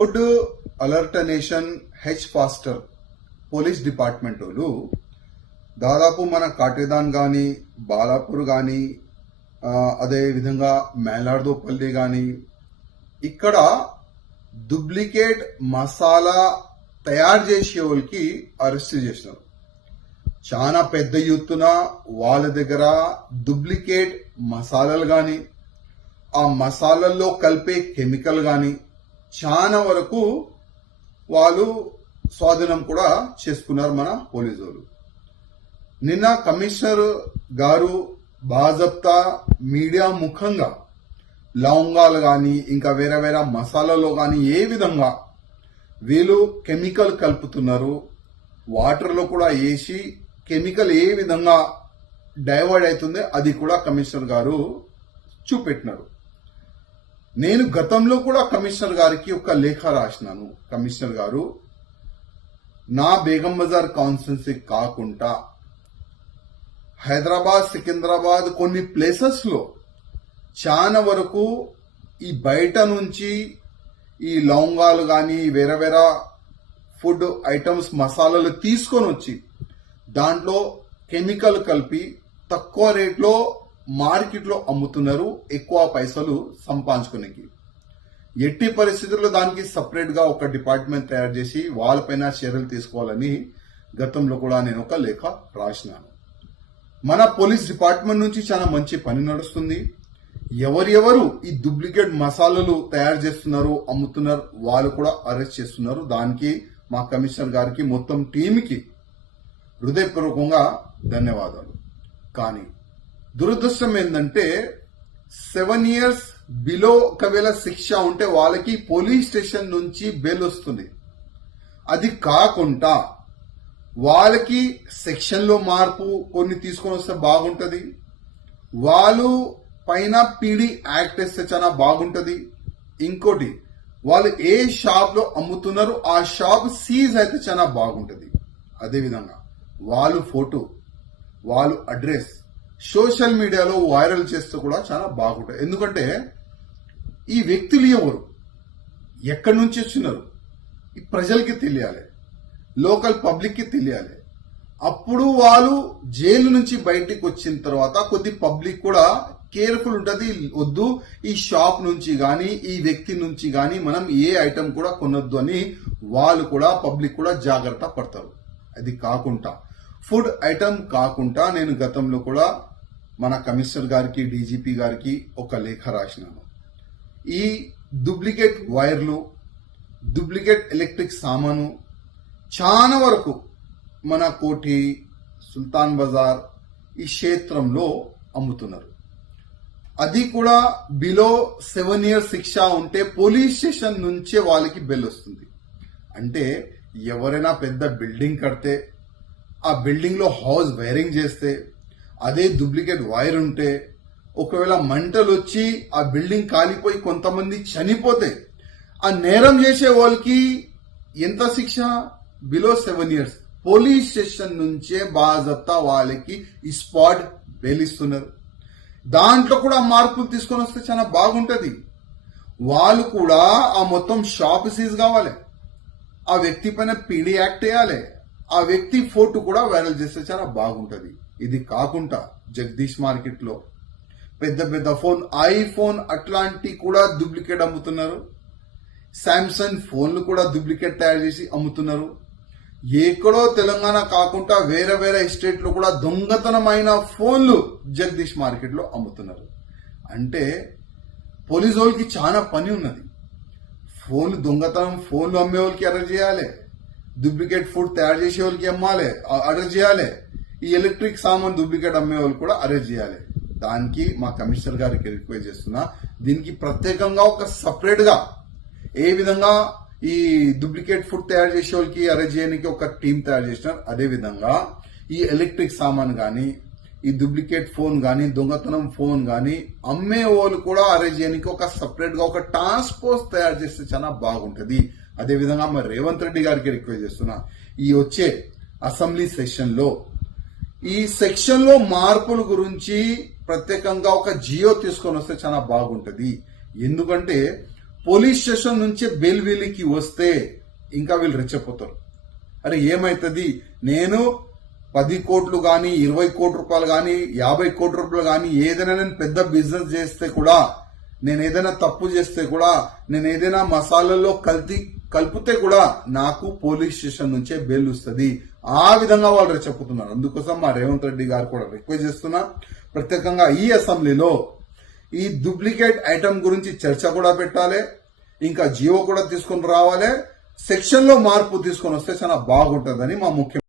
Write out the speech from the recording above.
Food alert nation H faster police department వాళ్ళు దాదాపు మన కాటేదాన్ కానీ బాలాపూర్ కానీ అదే విధంగా మేలార్దోపల్లి కానీ ఇక్కడ డూప్లికేట్ మసాలా తయారు చేసే వాళ్ళకి అరెస్ట్ చేసినారు. చాలా పెద్ద ఎత్తున వాళ్ళ దగ్గర డూప్లికేట్ మసాలాలు కానీ ఆ మసాలాల్లో కలిపే కెమికల్ కానీ చాలా వరకు వాళ్ళు స్వాధీనం కూడా చేసుకున్నారు మన పోలీసు వాళ్ళు. నిన్న కమిషనర్ గారు బాజప్తా మీడియా ముఖంగా లవంగాలు కానీ ఇంకా వేరే వేరే మసాలాలో కానీ ఏ విధంగా వీళ్ళు కెమికల్ కలుపుతున్నారు, వాటర్లో కూడా వేసి కెమికల్ ఏ విధంగా డైవర్ట్ అవుతుంది అది కూడా కమిషనర్ గారు చూపెట్టినారు. నేను గతంలో కూడా కమిషనర్ గారికి ఒక లేఖ రాసినాను. కమిషనర్ గారు, నా బేగం బజార్ కాన్స్టిట్యున్సీ కాకుండా హైదరాబాద్, సికింద్రాబాద్ కొన్ని ప్లేసెస్ లో చాలా వరకు ఈ బయట నుంచి ఈ లవంగాలు కానీ వేరే వేరే ఫుడ్ ఐటమ్స్ మసాలాలు తీసుకొని వచ్చి దాంట్లో కెమికల్ కలిపి తక్కువ రేట్లో మార్కెట్లో అమ్ముతున్నారు, ఎక్కువ పైసలు సంపాదించుకునేకి. ఎట్టి పరిస్థితుల్లో దానికి సపరేట్ గా ఒక డిపార్ట్మెంట్ తయారు చేసి వాళ్ళపైన చర్యలు తీసుకోవాలని గతంలో కూడా నేను ఒక లేఖ రాసినాను. మన పోలీస్ డిపార్ట్మెంట్ నుంచి చాలా మంచి పని నడుస్తుంది. ఎవరెవరు ఈ డూప్లికేట్ మసాలాలు తయారు చేస్తున్నారు, అమ్ముతున్నారు వాళ్ళు కూడా అరెస్ట్ చేస్తున్నారు. దానికి మా కమిషనర్ గారికి మొత్తం టీంకి హృదయపూర్వకంగా ధన్యవాదాలు. కానీ దురదృష్టం ఏంటంటే 7 years బిలో ఒకవేళ శిక్ష ఉంటే వాళ్ళకి పోలీస్ స్టేషన్ నుంచి బెయిల్ వస్తుంది. అది కాకుండా వాళ్ళకి సెక్షన్ లో మార్పు కొన్ని తీసుకొని వస్తే బాగుంటది. వాళ్ళు పైన పీడీ యాక్ట్ వేస్తే చాలా బాగుంటది. ఇంకోటి, వాళ్ళు ఏ షాప్ లో అమ్ముతున్నారు ఆ షాప్ సీజ్ అయితే చాలా బాగుంటది. అదేవిధంగా వాళ్ళు ఫోటో, వాళ్ళు అడ్రస్ సోషల్ మీడియాలో వైరల్ చేస్తే కూడా చాలా బాగుంటుంది. ఎందుకంటే ఈ వ్యక్తులు ఎవరు, ఎక్కడి నుంచి వచ్చినారు, ఈ ప్రజలకి తెలియాలి, లోకల్ పబ్లిక్ కి తెలియాలి. అప్పుడు వాళ్ళు జైలు నుంచి బయటికి వచ్చిన తర్వాత కొద్ది పబ్లిక్ కూడా కేర్ఫుల్ ఉంటది. వద్దు, ఈ షాప్ నుంచి గాని ఈ వ్యక్తి నుంచి గాని మనం ఏ ఐటమ్ కూడా కొనొద్దు అని వాళ్ళు కూడా పబ్లిక్ కూడా జాగ్రత్త పడతారు. అది కాకుండా ఫుడ్ ఐటమ్ కాకుండా నేను గతంలో కూడా మన కమిషనర్ గారికి, డీజీపీ గారికి ఒక లేఖ రాసినాను. ఈ డూప్లికేట్ వైర్లు, డూప్లికేట్ ఎలక్ట్రిక్ సామాను చాలా వరకు మన కోఠి, సుల్తాన్ బజార్ ఈ క్షేత్రంలో అమ్ముతున్నారు. అది కూడా బిలో 7 years శిక్ష ఉంటే పోలీస్ స్టేషన్ నుంచే వాళ్ళకి బెల్ వస్తుంది. అంటే ఎవరైనా పెద్ద బిల్డింగ్ కడితే ఆ బిల్డింగ్ లో హౌస్ వైరింగ్ చేస్తే అదే డూప్లికేట్ వైర్ ఉంటే ఒకవేళ మంటలు వచ్చి ఆ బిల్డింగ్ కాలిపోయి కొంతమంది చనిపోతే ఆ నేరం చేసే వాళ్ళకి ఎంత శిక్ష? Below 7 years. పోలీస్ స్టేషన్ నుంచే బాజప్తా వాళ్ళకి ఈ స్పాట్ బెయిల్ ఇస్తున్నారు. దాంట్లో కూడా మార్పులు తీసుకొని వస్తే చాలా బాగుంటది. వాళ్ళు కూడా ఆ మొత్తం షాప్ సీజ్ కావాలి, ఆ వ్యక్తి పైన పీడీ యాక్ట్ వేయాలి, ఆ వ్యక్తి ఫోటో కూడా వైరల్ చేస్తే చాలా బాగుంటది. ఇది కాకుండా జగదీష్ మార్కెట్ లో పెద్ద పెద్ద ఫోన్, ఐఫోన్ అట్లాంటి కూడా డూప్లికేట్ అమ్ముతున్నారు. శాంసంగ్ ఫోన్లు కూడా డూప్లికేట్ తయారు చేసి అమ్ముతున్నారు. ఎక్కడో తెలంగాణ కాకుండా వేరే వేరే స్టేట్ లో కూడా దొంగతనమైన ఫోన్లు జగదీష్ మార్కెట్ లో అమ్ముతున్నారు. అంటే పోలీసు వాళ్ళకి చాలా పని ఉన్నది. ఫోన్లు దొంగతనం, ఫోన్లు అమ్మే వాళ్ళకి అరెస్ట్ చేయాలి, డూప్లికేట్ ఫుడ్ తయారు చేసే వాళ్ళకి అమ్మాలి, అరెస్ట్ చేయాలి, ఈ ఎలక్ట్రిక్ సామాన్ డూప్లికేట్ అమ్మే వాళ్ళు కూడా అరెస్ట్ చేయాలి. దానికి మా కమిషనర్ గారికి రిక్వెస్ట్ చేస్తున్నా, దీనికి ప్రత్యేకంగా ఒక సపరేట్ గా ఏ విధంగా ఈ డూప్లికేట్ ఫుడ్ తయారు చేసే వాళ్ళకి అరెస్ట్ చేయడానికి ఒక టీం తయారు చేసినారు, అదే విధంగా ఈ ఎలక్ట్రిక్ సామాన్ గానీ, ఈ డూప్లికేట్ ఫోన్ గానీ, దొంగతనం ఫోన్ గానీ అమ్మే వాళ్ళు కూడా అరెస్ట్ చేయడానికి ఒక సపరేట్ గా ఒక టాస్క్ ఫోర్స్ తయారు చేస్తే చాలా బాగుంటది. అదే విధంగా మరి రేవంత్ రెడ్డి గారికి రిక్వెస్ట్ చేస్తున్నా, ఈ వచ్చే అసెంబ్లీ సెషన్ లో ఈ సెక్షన్ లో మార్పుల గురించి ప్రత్యేకంగా ఒక జియో తీసుకొని వస్తే చాలా బాగుంటది. ఎందుకంటే పోలీస్ స్టేషన్ నుంచే బెయిల్ వీళ్ళకి వస్తే ఇంకా వీళ్ళు రెచ్చపోతారు. అరే ఏమైతుంది, నేను 10 కోట్లు గాని 20 కోట్ల రూపాయలు గాని 50 కోట్ల రూపాయలు గాని ఏదైనా నేను పెద్ద బిజినెస్ చేస్తే కూడా, నేను ఏదైనా తప్పు చేస్తే కూడా, నేను ఏదైనా మసాలాల్లో కలిపితే కూడా నాకు పోలీస్ స్టేషన్ నుంచే బెయిల్ వస్తుంది. ఆ విధంగా వాళ్ళు రెచ్చపోతున్నారు. అందుకోసం మా రేవంత్ రెడ్డి గారు కూడా రిక్వెస్ట్ చేస్తున్నా, ప్రత్యేకంగా ఈ అసెంబ్లీలో ఈ డూప్లికేట్ ఐటమ్ గురించి చర్చ కూడా పెట్టాలి, ఇంకా జియో కూడా తీసుకొని రావాలి, సెక్షన్ లో మార్పు తీసుకొని వస్తే చాలా బాగుంటుందని మా ముఖ్య